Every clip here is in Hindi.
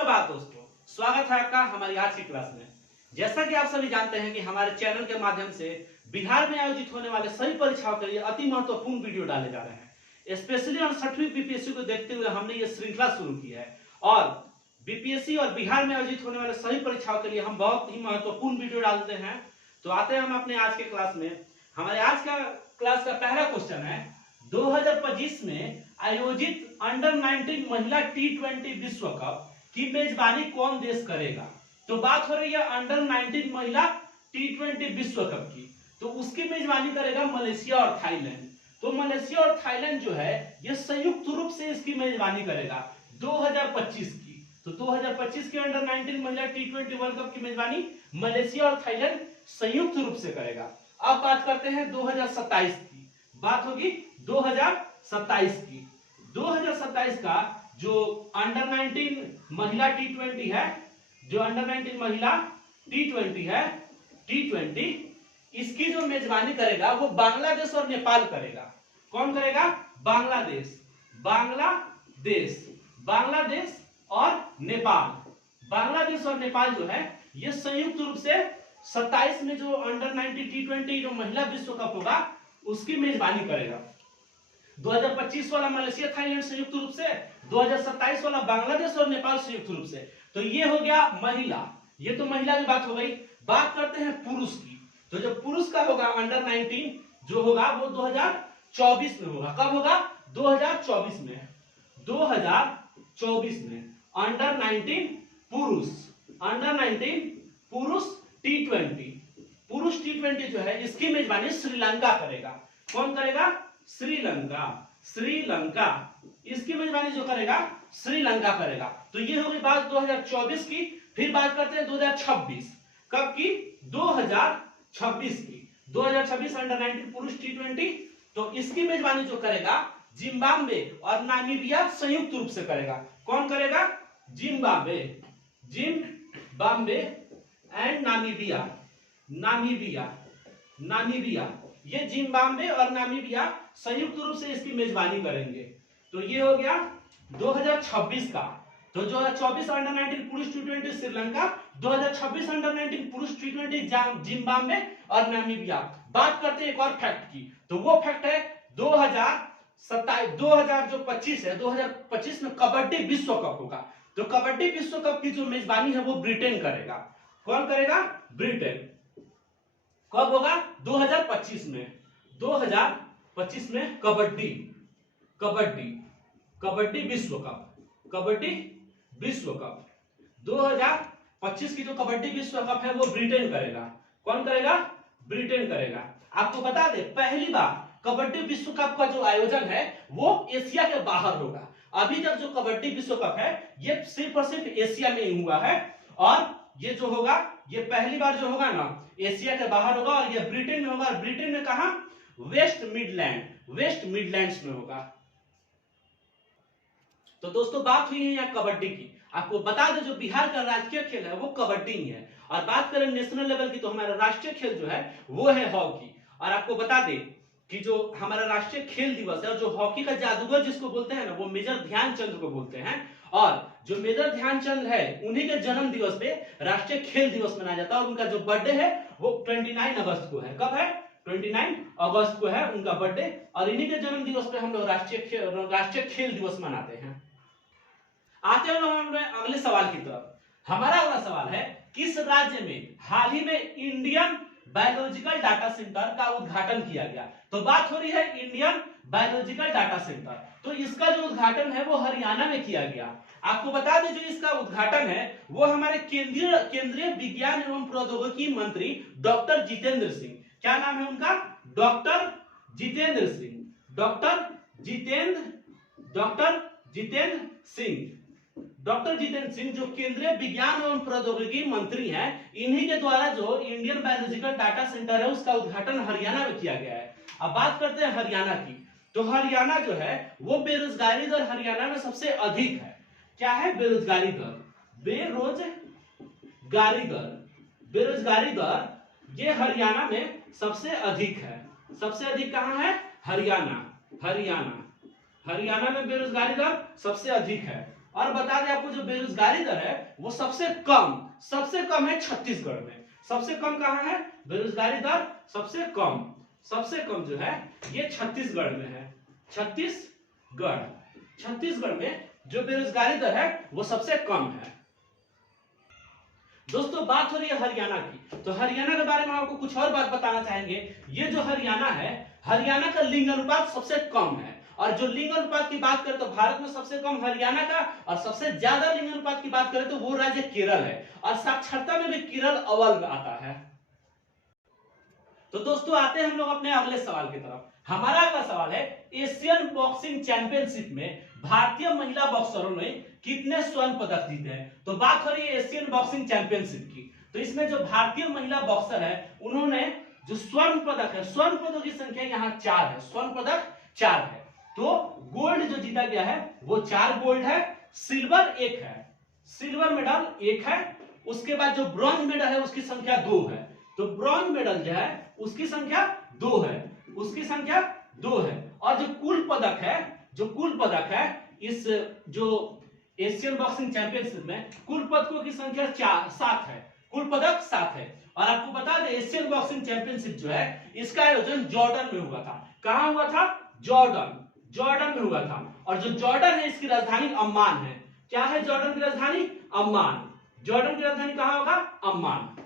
सुप्रभात दोस्तों, स्वागत है आपका हमारी आज की क्लास में। जैसा कि आप सभी जानते हैं कि हमारे चैनल के माध्यम से बिहार में आयोजित होने वाले सभी परीक्षाओं के लिए अति महत्वपूर्ण वीडियो डाले जा रहे हैं। स्पेशली 68वीं बीपीएससी को देखते हुए हमने ये श्रृंखला शुरू की है और बीपीएससी और बिहार में आयोजित होने वाले सभी परीक्षाओं के लिए हम बहुत ही महत्वपूर्ण वीडियो डालते हैं। तो आते हैं हम अपने आज के क्लास में। हमारे आज का क्लास का पहला क्वेश्चन है, 2025 में आयोजित अंडर 19 महिला T20 विश्व कप की मेजबानी कौन देश करेगा। तो बात हो रही है अंडर 19 महिला T20 विश्व कप की, तो उसकी मेजबानी करेगा मलेशिया और थाईलैंड। तो मलेशिया और थाईलैंड जो है ये संयुक्त रूप से इसकी मेजबानी करेगा 2025 की। तो 2025 के अंडर 19 महिला T20 वर्ल्ड कप की मेजबानी मलेशिया और थाईलैंड संयुक्त रूप से करेगा। अब बात करते हैं 2027 की, बात होगी 2027 की। 2027 का जो अंडर 19 महिला T20 है, जो अंडर 19 महिला T20 है, T20 इसकी जो मेजबानी करेगा वो बांग्लादेश और नेपाल करेगा। कौन करेगा? बांग्लादेश, बांग्लादेश, बांग्लादेश और नेपाल। बांग्लादेश और नेपाल जो है ये संयुक्त रूप से 27 में जो अंडर 19 T20 जो महिला विश्व कप होगा उसकी मेजबानी करेगा। 2025 वाला मलेशिया थाईलैंड संयुक्त रूप से, 2027 वाला बांग्लादेश और नेपाल संयुक्त रूप से। तो ये हो गया महिला, ये तो महिला की बात हो गई। बात करते हैं पुरुष की। तो जो पुरुष का होगा अंडर 19 जो होगा वो 2024 में होगा। कब होगा? 2024 में, 2024 में अंडर 19 पुरुष, अंडर 19 पुरुष T20, पुरुष T20 जो है इसकी मेजबानी श्रीलंका करेगा। कौन करेगा? श्रीलंका, श्रीलंका इसकी मेजबानी जो करेगा श्रीलंका करेगा। तो ये हो गई बात 2024 की। फिर बात करते हैं 2026। कब की? 2026 की। 2026 अंडर 19 पुरुष T20, तो इसकी मेजबानी जो करेगा जिम्बाब्वे और नामीबिया संयुक्त रूप से करेगा। कौन करेगा? Zimbabwe, Zimbabwe and Namibia, Namibia, Namibia, ये जिम्बाब्वे और नामीबिया संयुक्त रूप से इसकी मेजबानी करेंगे। तो ये हो गया 2026 का। तो 2024 अंडर 19 पुरुष T20 श्रीलंका, 2026 अंडर 19 पुरुष T20 जिम्बाब्वे और नामीबिया। बात करते हैं एक और फैक्ट की, तो वो फैक्ट है 2025 है, 2025 में कबड्डी विश्व कप होगा। तो कबड्डी विश्व कप की जो मेजबानी है वो ब्रिटेन करेगा। कौन करेगा? ब्रिटेन। कब होगा? 2025 में, 2025 में कबड्डी, कबड्डी, कबड्डी विश्व कप, कबड्डी विश्व कप 2025 की जो कबड्डी विश्व कप है वो ब्रिटेन करेगा। कौन करेगा? ब्रिटेन करेगा। आपको बता दे पहली बार कबड्डी विश्व कप का जो आयोजन है वो एशिया के बाहर होगा। अभी तक जो कबड्डी विश्व कप है ये सिर्फ और सिर्फ एशिया में ही हुआ है और ये जो होगा ये पहली बार जो होगा ना एशिया के बाहर होगा और ये ब्रिटेन में होगा। और ब्रिटेन में कहा? वेस्ट मिडलैंड, वेस्ट मिडलैंड्स में होगा। तो दोस्तों बात हुई है यहाँ कबड्डी की। आपको बता दें जो बिहार का राष्ट्रीय खेल है वो कबड्डी ही है। और बात करें नेशनल लेवल की तो हमारा राष्ट्रीय खेल जो है वो है हॉकी। और आपको बता दें कि जो हमारा राष्ट्रीय खेल दिवस है और जो हॉकी का जादूगर जिसको बोलते हैं ना वो मेजर ध्यानचंद को बोलते हैं। और जो मेजर ध्यानचंद है उन्हीं के जन्म दिवस पे राष्ट्रीय खेल दिवस मनाया जाता है और उनका जो बर्थडे है वो 29 अगस्त को है। कब है? 29 अगस्त को है उनका बर्थडे और इन्हीं के जन्म दिवस पे हम लोग राष्ट्रीय खेल दिवस मनाते हैं। आते हैं हम अगले सवाल की तरफ। हमारा अगला सवाल है, किस राज्य में हाल ही में इंडियन बायोलॉजिकल डाटा सेंटर का उद्घाटन किया गया। तो बात हो रही है इंडियन बायोलॉजिकल डाटा सेंटर। तो इसका जो उद्घाटन है वो हरियाणा में किया गया। आपको बता दें जो इसका उद्घाटन है वो हमारे केंद्रीय विज्ञान एवं प्रौद्योगिकी मंत्री डॉक्टर जितेंद्र सिंह, क्या नाम है उनका? Doctor Jitendra Singh, doctor Jitendra Singh, doctor Jitendra Singh जो केंद्रीय विज्ञान एवं प्रौद्योगिकी मंत्री हैं, इन्हीं के द्वारा जो इंडियन बायोलॉजिकल डाटा सेंटर है उसका उद्घाटन हरियाणा में किया गया है। अब बात करते हैं हरियाणा की। तो हरियाणा जो है वो बेरोजगारी दर हरियाणा में सबसे अधिक है। क्या है? बेरोजगारी दर, बेरोजगारी दर, बेरोजगारी दर ये हरियाणा में सबसे अधिक है। सबसे अधिक कहां है? हरियाणा, हरियाणा, हरियाणा में बेरोजगारी दर सबसे अधिक है। और बता दें आपको जो बेरोजगारी दर है वो सबसे कम है छत्तीसगढ़ में। सबसे कम कहां है बेरोजगारी दर? सबसे कम जो है ये छत्तीसगढ़ में है। छत्तीसगढ़ में जो बेरोजगारी दर है वो सबसे कम है। दोस्तों बात हो रही है हरियाणा की, तो हरियाणा के बारे में आपको कुछ और बात बताना चाहेंगे। ये जो हरियाणा है, हरियाणा का लिंग अनुपात सबसे कम है। और जो लिंग अनुपात की बात करें तो भारत में सबसे कम हरियाणा का, और सबसे ज्यादा लिंग अनुपात की बात करें तो वो राज्य केरल है। और साक्षरता में भी केरल अव्वल में आता है। तो दोस्तों आते हैं हम लोग अपने अगले सवाल की तरफ। हमारा अगला सवाल है, एशियन बॉक्सिंग चैंपियनशिप में भारतीय महिला बॉक्सरों ने कितने स्वर्ण पदक जीते हैं? तो बात हो रही है एशियन बॉक्सिंग चैंपियनशिप की। तो इसमें जो भारतीय महिला बॉक्सर है उन्होंने जो स्वर्ण पदक है, स्वर्ण पदकों की संख्या यहाँ 4 है। स्वर्ण पदक 4 है। तो गोल्ड जो जीता गया है वो 4 गोल्ड है, सिल्वर 1 है, सिल्वर मेडल 1 है। उसके बाद जो ब्रॉन्ज मेडल है उसकी संख्या 2 है। तो ब्रॉन्ज मेडल जो है उसकी संख्या 2 है, उसकी संख्या 2 है। और जो कुल पदक है इस जो एशियन बॉक्सिंग चैंपियनशिप में कुल पदकों की संख्या 7 है, कुल पदक 7 है। और आपको बता दें एशियन बॉक्सिंग चैंपियनशिप जो है इसका आयोजन जॉर्डन में हुआ था। कहां हुआ था? जॉर्डन में हुआ था। और जो जॉर्डन है इसकी राजधानी अम्मान है। क्या है जॉर्डन की राजधानी? अम्मान। जॉर्डन की राजधानी कहां होगा? अम्मान।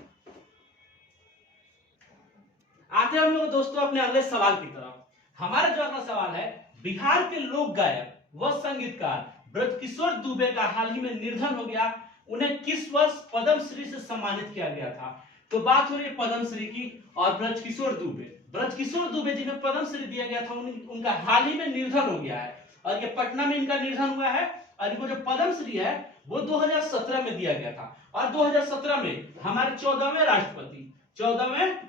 आते हम लोग दोस्तों अपने अगले सवाल की तरफ। हमारा जो अगला सवाल है, बिहार के लोक गायक व संगीतकार ब्रजकिशोर दुबे का हाल ही में निधन हो गया। उन्हें किस वर्ष पद्मश्री से सम्मानित किया गया था? तो बात हो रही है पद्मश्री की और ब्रजकिशोर दुबे जिन्हें पद्मश्री दिया गया था उनका हाल ही में निधन हो गया है। और ये पटना में इनका निधन हुआ है। और इनको जो पद्मश्री है वो 2017 में दिया गया था। और 2017 में हमारे 14वें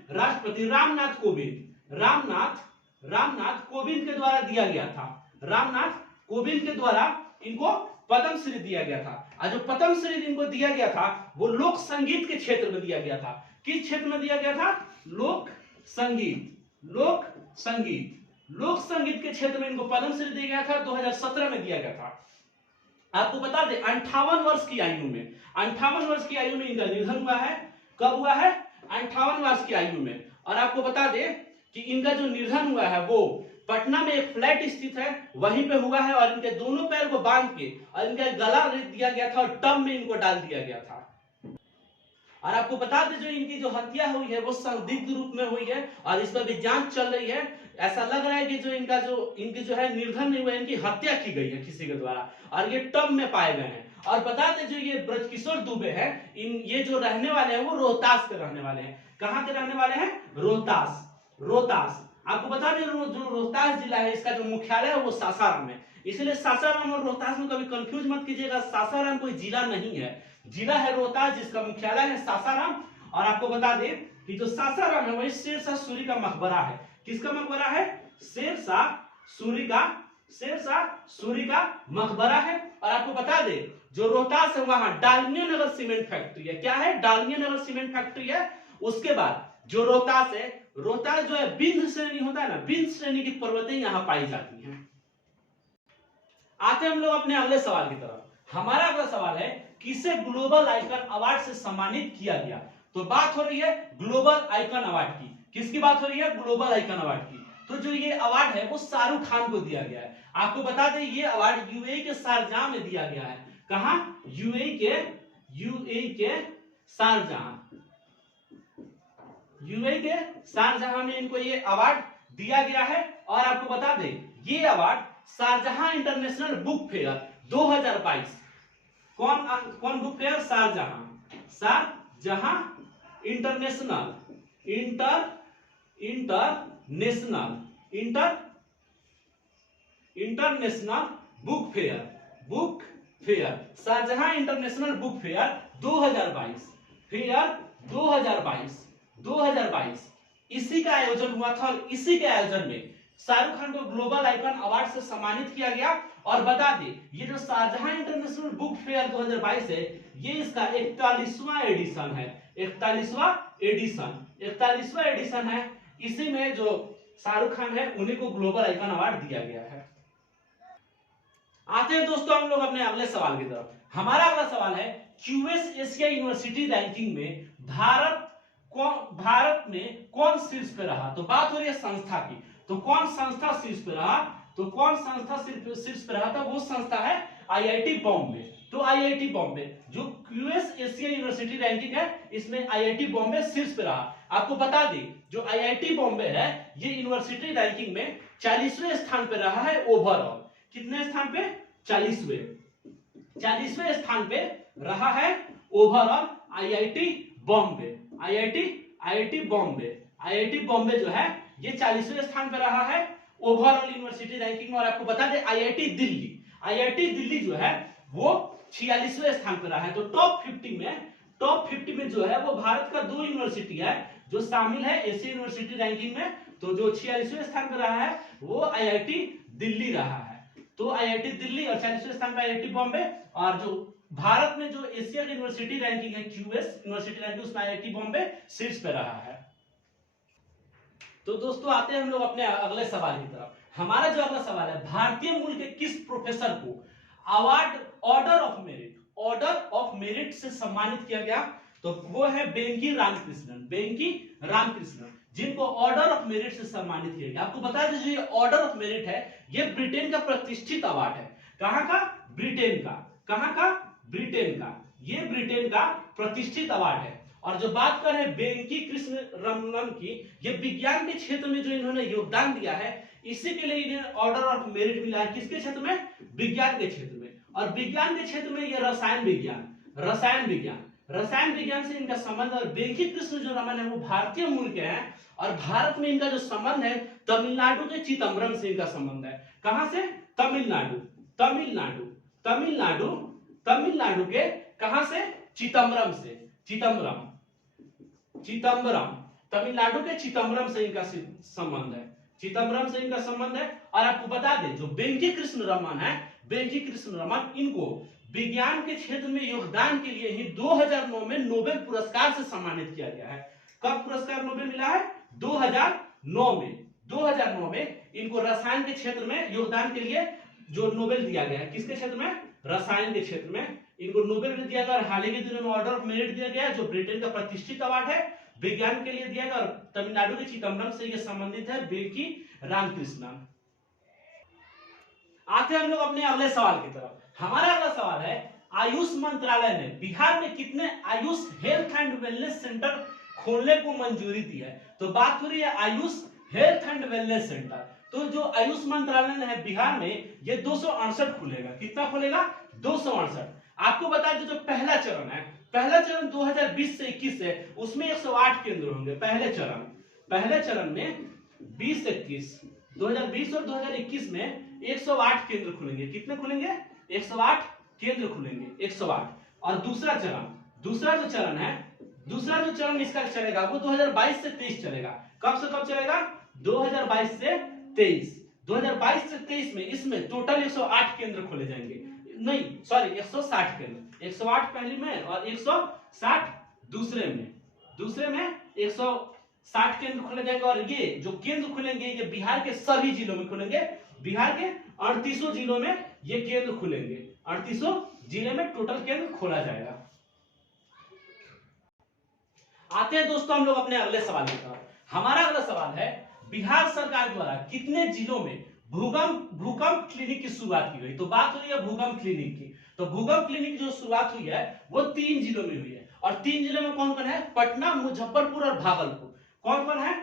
राष्ट्रपति रामनाथ कोविंद के द्वारा दिया गया था। रामनाथ कोविंद के द्वारा इनको पद्मश्री दिया गया था। और जो पद्मश्री इनको दिया गया था वो लोक संगीत के क्षेत्र में दिया गया था। किस क्षेत्र में दिया गया था? लोक संगीत के क्षेत्र में इनको पद्मश्री दिया गया था। 2017 में दिया गया था। आपको बता दें 58 वर्ष की आयु में इनका निधन हुआ है। कब हुआ है? 58 वर्ष की आयु में। और आपको बता दें कि इनका जो निधन हुआ है वो पटना में एक फ्लैट स्थित है वहीं पे हुआ है। और इनके दोनों पैर को बांध के और इनका गला दिया गया था और टब में इनको डाल दिया गया था। और आपको बता दें जो इनकी जो हत्या हुई है वो संदिग्ध रूप में हुई है और इस पर भी जांच चल रही है। ऐसा लग रहा है कि जो इनकी जो है निर्धन नहीं हुआ, इनकी हत्या की गई है किसी के द्वारा और ये टब में पाए गए हैं। और बता दें जो ये ब्रजकिशोर दुबे है ये जो रहने वाले हैं वो रोहतास के रहने वाले हैं। कहाँ के रहने वाले हैं? रोहतास। आपको बता दें जो रोहतास जिला है इसका जो मुख्यालय है वो सासाराम है। इसलिए सासाराम और रोहतास में कभी कंफ्यूज मत कीजिएगा। सासाराम कोई जिला नहीं है, जिला है रोहतास जिसका मुख्यालय है सासाराम। और आपको बता दें कि जो सासाराम है वही शेरशाह सूरी का मकबरा है। किसका मकबरा है? शेरशाह सूरी का मकबरा है। और आपको बता दें जो रोहतास है वहां डालमिया नगर सीमेंट फैक्ट्री है। क्या है? डालमिया नगर सीमेंट फैक्ट्री है। उसके बाद जो रोहतास है, रोहतास जो है विंध्य श्रेणी होता है ना, विंध्य श्रेणी की पर्वतें यहां पाई जाती हैं। आते हम लोग अपने अगले सवाल की तरफ। हमारा अगला सवाल है, किसे ग्लोबल आइकन अवार्ड से सम्मानित किया गया? तो बात हो रही है ग्लोबल आइकन अवार्ड की। किसकी बात हो रही है? ग्लोबल आइकन अवार्ड की। तो जो ये अवार्ड है वो शाहरुख खान को दिया गया है। आपको बता दें ये अवार्ड यूएई के शारजाह में दिया गया है। कहां? यूएई के शारजाह में इनको ये अवार्ड दिया गया है। और आपको बता दें ये award Sharjah international book fair 2022। कौन book fair? Sharjah international book fair Sharjah international book fair 2022 इसी का आयोजन हुआ था। और इसी के आयोजन में शाहरुख खान को ग्लोबल आइकन अवार्ड से सम्मानित किया गया। और बता दें ये जो शारजाह इंटरनेशनल बुक फेयर 2022 है ये इसका 41वां एडिशन है। इसी में जो शाहरुख खान है उन्हीं को ग्लोबल आइकन अवार्ड दिया गया है। आते हैं दोस्तों हम लोग अपने अगले सवाल की तरफ। हमारा अगला सवाल है क्यूएस एशिया यूनिवर्सिटी रैंकिंग में भारत में कौन शीर्ष पे रहा। तो बात हो रही है संस्था की, तो कौन संस्था शीर्ष पे रहा, तो कौन संस्था शीर्ष पे रहा था, वो संस्था है आईआईटी बॉम्बे। तो आईआईटी बॉम्बे जो क्यूएस एशिया यूनिवर्सिटी रैंकिंग है, इसमें आईआईटी बॉम्बे शीर्ष पे रहा। आपको बता दें जो आईआईटी बॉम्बे है ये यूनिवर्सिटी रैंकिंग में 40वें स्थान पे रहा है ओवरऑल। कितने स्थान पे? 40वें स्थान पे रहा है overall IIT Bombay. IIT Bombay जो है ये 40वें स्थान पे रहा है ओवरऑल यूनिवर्सिटी रैंकिंग में। और आपको बता दें आईआईटी दिल्ली जो है वो 46वें स्थान पे रहा है। तो टॉप 50 में जो है वो भारत का 2 यूनिवर्सिटी है जो शामिल है एशिया यूनिवर्सिटी रैंकिंग में। तो जो 46वें स्थान पे रहा है वो आईआईटी दिल्ली रहा है। तो आईआईटी दिल्ली और 40वें स्थान पे आईआईटी बॉम्बे। और जो भारत में जो एशिया यूनिवर्सिटी रैंकिंग है क्यूएस यूनिवर्सिटी रैंकिंग, उसमें आईआईटी बॉम्बे शीर्ष पे रहा है। तो दोस्तों आते हैं हम लोग अपने अगले सवाल की तरफ। हमारा जो अगला सवाल है भारतीय मूल के किस प्रोफेसर को ऑर्डर ऑफ मेरिट से सम्मानित किया गया। तो वो है बेंकी रामकृष्णन जिनको ऑर्डर ऑफ मेरिट से सम्मानित किया गया। आपको बता दें जो ये ऑर्डर ऑफ मेरिट है ये ब्रिटेन का प्रतिष्ठित अवार्ड है। कहां का? ब्रिटेन का। ये ब्रिटेन का प्रतिष्ठित अवार्ड है। और जो बात कर रहे हैं बेंकी कृष्ण रमन की, ये विज्ञान के क्षेत्र में जो इन्होंने योगदान दिया है इसी के लिए इन्हें ऑर्डर ऑफ मेरिट मिला है। किसके क्षेत्र में? विज्ञान के क्षेत्र में। और विज्ञान के क्षेत्र में ये रसायन विज्ञान से इनका संबंध। और बेंकी कृष्ण जो रमन है वो भारतीय मूल के हैं और भारत में इनका जो संबंध है तमिलनाडु के चिदम्बरम से इनका संबंध है। कहां से? तमिलनाडु के कहां से? चिदम्बरम से। तमिलनाडु के चिदम्बरम से इनका संबंध है। और आपको बता दें जो बेंकी कृष्ण रमन इनको विज्ञान के क्षेत्र में योगदान के लिए ही 2009 में नोबेल पुरस्कार से सम्मानित किया गया है। कब पुरस्कार नोबेल मिला है? 2009 में इनको रसायन के क्षेत्र में योगदान के लिए जो नोबेल दिया गया है। किसके क्षेत्र में? रसायन के क्षेत्र में इनको नोबेल भी दिया गया। और हाल ही के दिनों में ऑर्डर ऑफ मेरिट दिया गया जो ब्रिटेन का प्रतिष्ठित अवार्ड है विज्ञान के लिए दिया गया। और तमिलनाडु के चिदम्बरम से ये संबंधित है बेंकी रामकृष्णन। आते हैं हम लोग अपने अगले सवाल की तरफ। हमारा अगला सवाल है आयुष मंत्रालय ने बिहार में कितने Ayush health and wellness centre खोलने को मंजूरी दी है। तो बात हो रही है Ayush health and wellness centre. तो जो आयुष मंत्रालय ने है बिहार में ये 268 खुलेगा। कितना खुलेगा? 268। आपको बता दें जो पहला चरण 2020 से 21 है उसमें 108 केंद्र होंगे। पहले चरण में 2020 और 2021 में 108 केंद्र खुलेंगे। कितने खुलेंगे? 108 केंद्र खुलेंगे। 108। और दूसरा जो चरण इसका चलेगा वो 2022 से 23 चलेगा। कब से कब चलेगा? 2022 से 23 में इसमें टोटल 108 केंद्र खोले जाएंगे। नहीं सॉरी 160 केंद्र। 108 पहली में और 160 दूसरे में 160 केंद्र खोले जाएंगे। और ये जो केंद्र खुलेंगे ये बिहार के सभी जिलों में खुलेंगे। बिहार के 38 जिलों में ये केंद्र खुलेंगे। 38 जिले में टोटल केंद्र खोला जाएगा। आते हैं दोस्तों हम लोग अपने अगले सवाल की तरफ। हमारा अगला सवाल है बिहार सरकार द्वारा कितने जिलों में भूकंप क्लिनिक की शुरुआत की गई। तो बात हो रही है भूकंप क्लिनिक की। तो भूकंप क्लिनिक जो शुरुआत हुई है वो 3 जिलों में हुई है। और 3 जिलों में कौन कौन है? पटना, मुजफ्फरपुर और भागलपुर। कौन कौन है?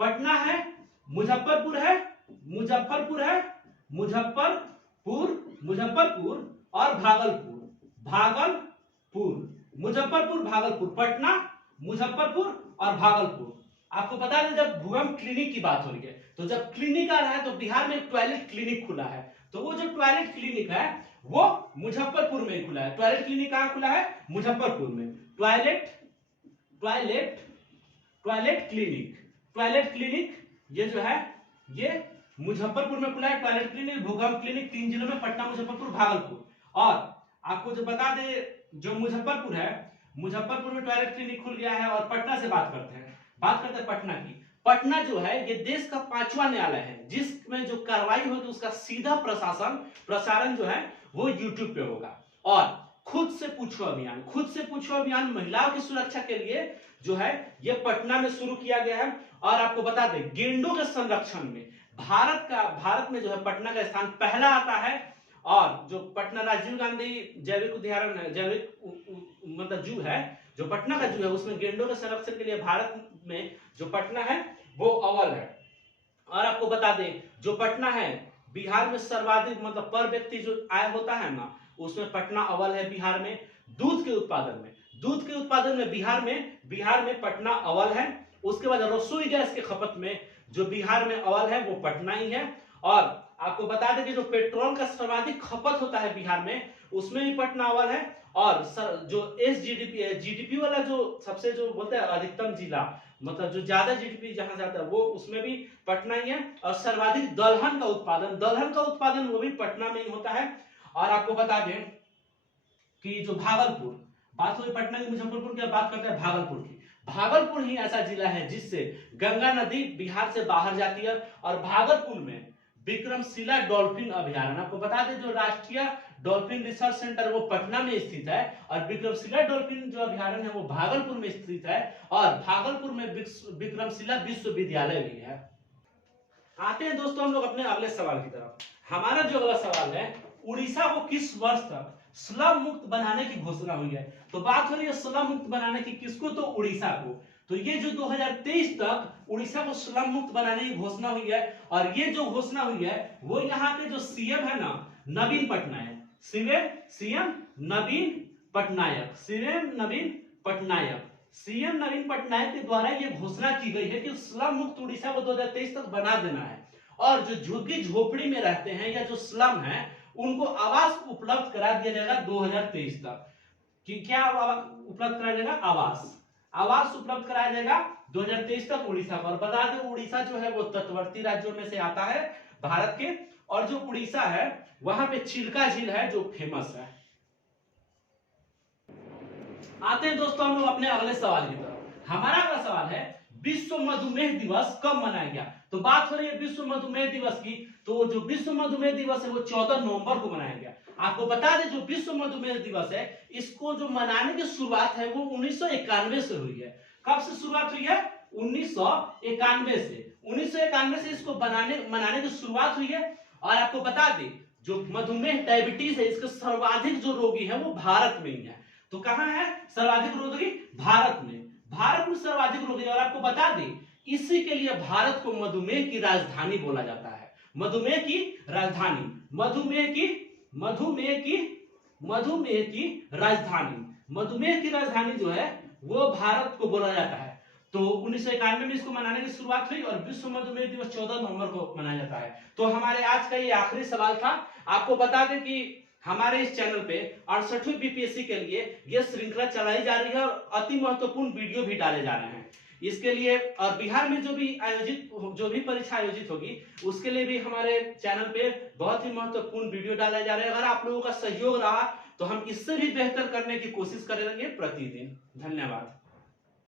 पटना है, मुजफ्फरपुर और भागलपुर। पटना, मुजफ्फरपुर और भागलपुर। आपको बता दें जब भूकंप क्लिनिक की बात हो रही है तो जब क्लिनिक आ रहा है तो बिहार में टॉयलेट क्लिनिक खुला है। तो वो जो टॉयलेट क्लिनिक है वो मुजफ्फरपुर में खुला है। टॉयलेट क्लिनिक कहां खुला है? मुजफ्फरपुर में। टॉयलेट क्लिनिक ये जो है ये मुजफ्फरपुर में खुला है। टॉयलेट क्लिनिक, भूकंप क्लिनिक 3 जिलों में पटना, मुजफ्फरपुर, भागलपुर। और आपको जो बता दे जो मुजफ्फरपुर में टॉयलेट क्लिनिक खुल गया है। और पटना से बात करते हैं पटना की। पटना जो है ये देश का 5वां न्यायालय है जिसमें जो कार्रवाई होगी उसका सीधा प्रसारण जो है वो यूट्यूब पे होगा। और खुद से पूछो अभियान महिलाओं की सुरक्षा के लिए जो है ये पटना में शुरू किया गया है। और आपको बता दें गेंडों के संरक्षण में भारत में जो है पटना का स्थान पहला आता है। और जो पटना राजीव गांधी जैविक उद्यान है, मतलब जू है, जो पटना का जू है उसमें गेंडों के संरक्षण के लिए भारत में जो पटना है वो अव्वल है। और आपको बता दें जो पटना है बिहार में सर्वाधिक मतलब पर व्यक्ति जो आय होता है ना उसमें पटना अव्वल है। बिहार में दूध के उत्पादन में बिहार में पटना अव्वल है। उसके बाद रसोई गैस के खपत में जो बिहार में अव्वल है वो पटना ही है। और आपको बता दें कि जो पेट्रोल का सर्वाधिक खपत होता है बिहार में उसमें भी पटना अव्वल है। और जो जीडीपी वाला जो सबसे जो बोलते हैं अधिकतम जिला मतलब जो ज्यादा जीडीपी जहां जाता है वो उसमें भी पटना ही है। और सर्वाधिक दलहन का उत्पादन वो भी पटना में ही होता है। और आपको बता दें कि जो भागलपुर बात हुई पटना की, मुजफ्फरपुर की बात करते हैं भागलपुर की। भागलपुर ही ऐसा जिला है जिससे गंगा नदी बिहार से बाहर जाती है। और भागलपुर में विक्रमशिला डॉल्फिन अभयारण्य, आपको बता दें जो राष्ट्रीय डॉल्फिन रिसर्च सेंटर वो पटना में स्थित है और विक्रमशिला डॉल्फिन जो अभयारण्य है वो भागलपुर में स्थित है। और भागलपुर में विक्रमशिला विश्वविद्यालय भी है। आते हैं दोस्तों हम लोग अपने अगले सवाल की तरफ। हमारा जो अगला सवाल है उड़ीसा को किस वर्ष तक स्लम मुक्त बनाने की घोषणा हुई है। तो बात हो रही है स्लम मुक्त बनाने की, किसको, तो उड़ीसा को। तो ये जो 2023 तक उड़ीसा को स्लम मुक्त बनाने की घोषणा हुई है। और ये जो घोषणा हुई है वो यहाँ के जो सीएम है ना नवीन पटनायक, सीएम नवीन पटनायक के द्वारा ये घोषणा की गई है कि स्लम मुक्त उड़ीसा को 2023 तक बना देना है। और जो झुग्गी झोपड़ी में रहते हैं या जो स्लम है उनको आवास उपलब्ध करा दिया जाएगा 2023 तक। कि क्या उपलब्ध कराया जाएगा, आवास उपलब्ध कराया जाएगा 2023 तक उड़ीसा को। और बता दें उड़ीसा जो है वो तटवर्ती राज्यों में से आता है भारत के। और जो उड़ीसा है वहां पे चिल्का झील है जो फेमस है। आते हैं दोस्तों हम लोग अपने अगले सवाल की तरफ। हमारा अगला सवाल है विश्व मधुमेह दिवस कब मनाया गया। तो बात हो रही है विश्व मधुमेह दिवस की। तो जो विश्व मधुमेह दिवस है वो 14 नवंबर को मनाया गया। आपको बता दें जो विश्व मधुमेह दिवस है इसको जो मनाने की शुरुआत है वो 1991 से हुई है। कब से शुरुआत हुई है, 1991 से। 1991 से इसको मनाने की शुरुआत हुई है। और आपको बता दें जो मधुमेह डायबिटीज है इसके सर्वाधिक जो रोगी है वो भारत में ही है। तो कहां है सर्वाधिक रोगी, भारत में सर्वाधिक रोगी। और आपको बता दें इसी के लिए भारत को मधुमेह की राजधानी बोला जाता है। मधुमेह की राजधानी जो है वो भारत को बोला जाता है। तो 1991 में इसको मनाने की शुरुआत हुई और विश्व मधुमेह दिवस 14 नवंबर को मनाया जाता है। तो हमारे आज का ये आखिरी सवाल था। आपको बता दें कि हमारे इस चैनल पे 68वीं बीपीएससी के लिए ये श्रृंखला चलाई जा रही है और अति महत्वपूर्ण वीडियो भी डाले जा रहे हैं इसके लिए। और बिहार में जो भी परीक्षा आयोजित होगी उसके लिए भी हमारे चैनल पे बहुत ही महत्वपूर्ण वीडियो डाले जा रहे हैं। अगर आप लोगों का सहयोग रहा तो हम इससे भी बेहतर करने की कोशिश करेंगे प्रतिदिन। धन्यवाद।